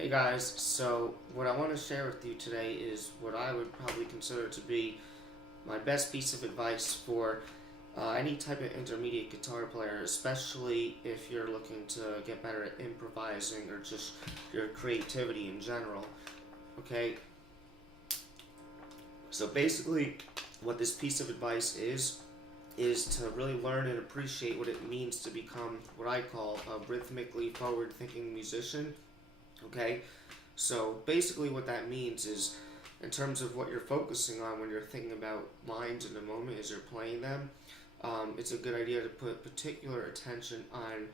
Hey guys, so what I want to share with you today is what I would probably consider to be my best piece of advice for any type of intermediate guitar player, especially if you're looking to get better at improvising or just your creativity in general. Okay, so basically, what this piece of advice is to really learn and appreciate what it means to become what I call a rhythmically forward thinking musician. Okay, so basically, what that means is, in terms of what you're focusing on when you're thinking about lines in the moment as you're playing them, it's a good idea to put particular attention on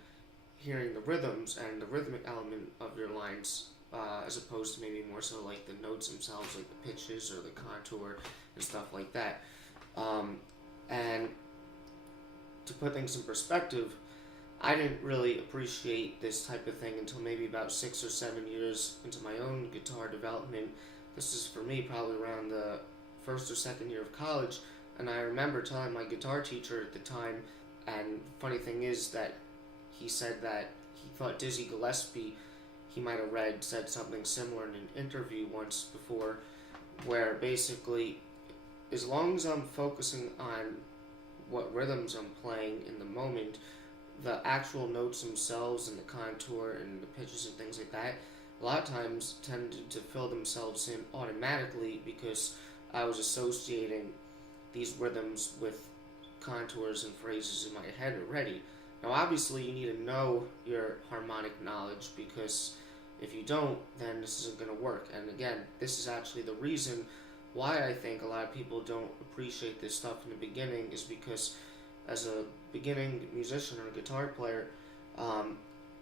hearing the rhythms and the rhythmic element of your lines, as opposed to maybe more so like the notes themselves, like the pitches or the contour and stuff like that. And to put things in perspective, I didn't really appreciate this type of thing until maybe about 6 or 7 years into my own guitar development. This is for me probably around the first or second year of college, and I remember telling my guitar teacher at the time, and funny thing is that he said that he thought Dizzy Gillespie, he might have said something similar in an interview once before, where basically, as long as I'm focusing on what rhythms I'm playing in the moment, the actual notes themselves and the contour and the pitches and things like that, a lot of times tended to fill themselves in automatically because I was associating these rhythms with contours and phrases in my head already. Now, obviously, you need to know your harmonic knowledge, because if you don't, then this isn't going to work. And again, this is actually the reason why I think a lot of people don't appreciate this stuff in the beginning, is because as a beginning musician or guitar player,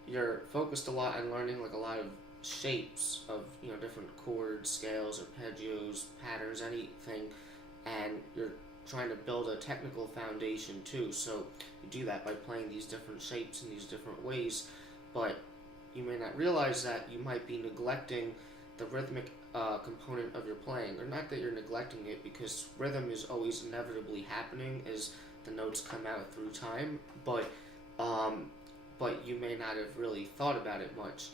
you're focused a lot on learning like a lot of shapes of different chords, scales, arpeggios, patterns, anything, and you're trying to build a technical foundation too. So you do that by playing these different shapes in these different ways, but you may not realize that you might be neglecting the rhythmic component of your playing, or not that you're neglecting it, because rhythm is always inevitably happening as the notes come out through time, but you may not have really thought about it much.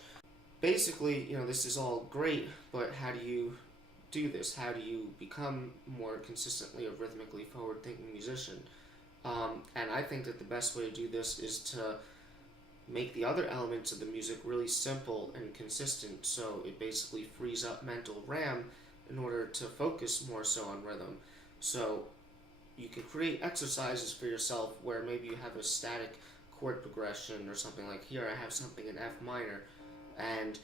Basically, this is all great, but how do you do this? How do you become more consistently a rhythmically forward-thinking musician? And I think that the best way to do this is to make the other elements of the music really simple and consistent, so it basically frees up mental RAM in order to focus more so on rhythm. So you can create exercises for yourself where maybe you have a static chord progression or something. Like here I have something in F minor, and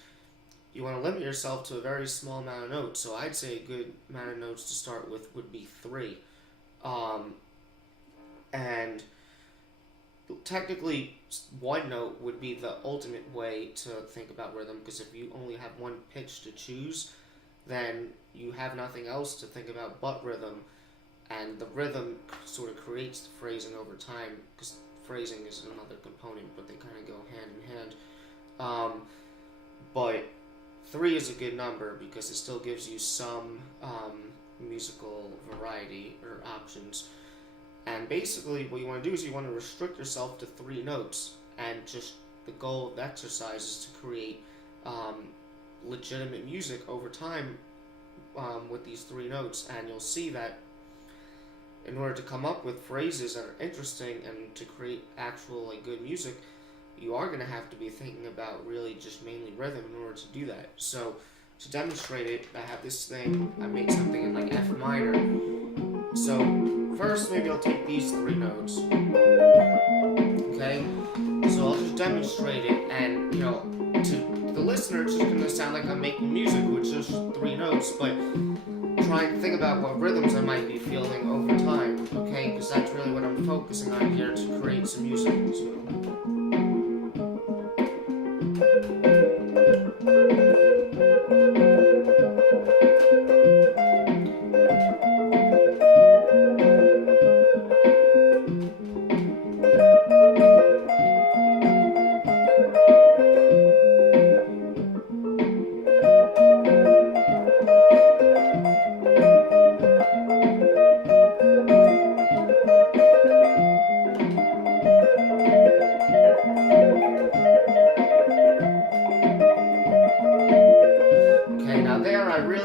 you want to limit yourself to a very small amount of notes. So I'd say a good amount of notes to start with would be 3. And technically, one note would be the ultimate way to think about rhythm, because if you only have one pitch to choose, then you have nothing else to think about but rhythm, and the rhythm sort of creates the phrasing over time, because phrasing is another component, but they kind of go hand in hand. But 3 is a good number because it still gives you some musical variety or options. And basically what you want to do is you want to restrict yourself to 3 notes, and just the goal of the exercise is to create legitimate music over time with these 3 notes. And you'll see that in order to come up with phrases that are interesting and to create actual good music, you are going to have to be thinking about really just mainly rhythm in order to do that. So to demonstrate it, I have this thing, I made something in F minor. So first maybe I'll take these 3 notes, okay? So I'll just demonstrate it, and to the listener it's just going to sound like I'm making music with just 3 notes, but try and think about what rhythms I might be feeling over time, okay? Because that's really what I'm focusing on here to create some music.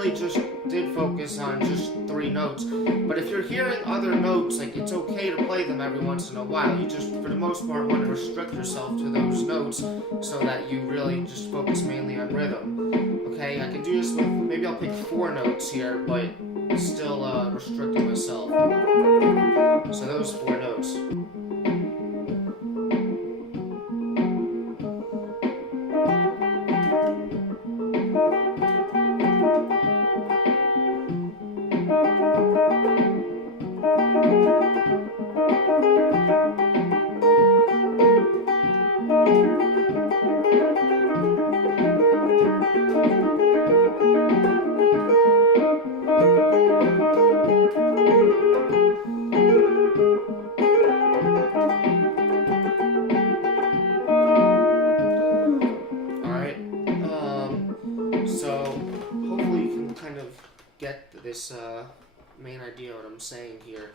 really just did focus on just 3 notes. But if you're hearing other notes, like, it's okay to play them every once in a while. You just, for the most part, want to restrict yourself to those notes so that you really just focus mainly on rhythm. Okay, I can do this with, maybe I'll pick 4 notes here, but still restricting myself. So those 4 notes. So hopefully you can kind of get this main idea of what I'm saying here.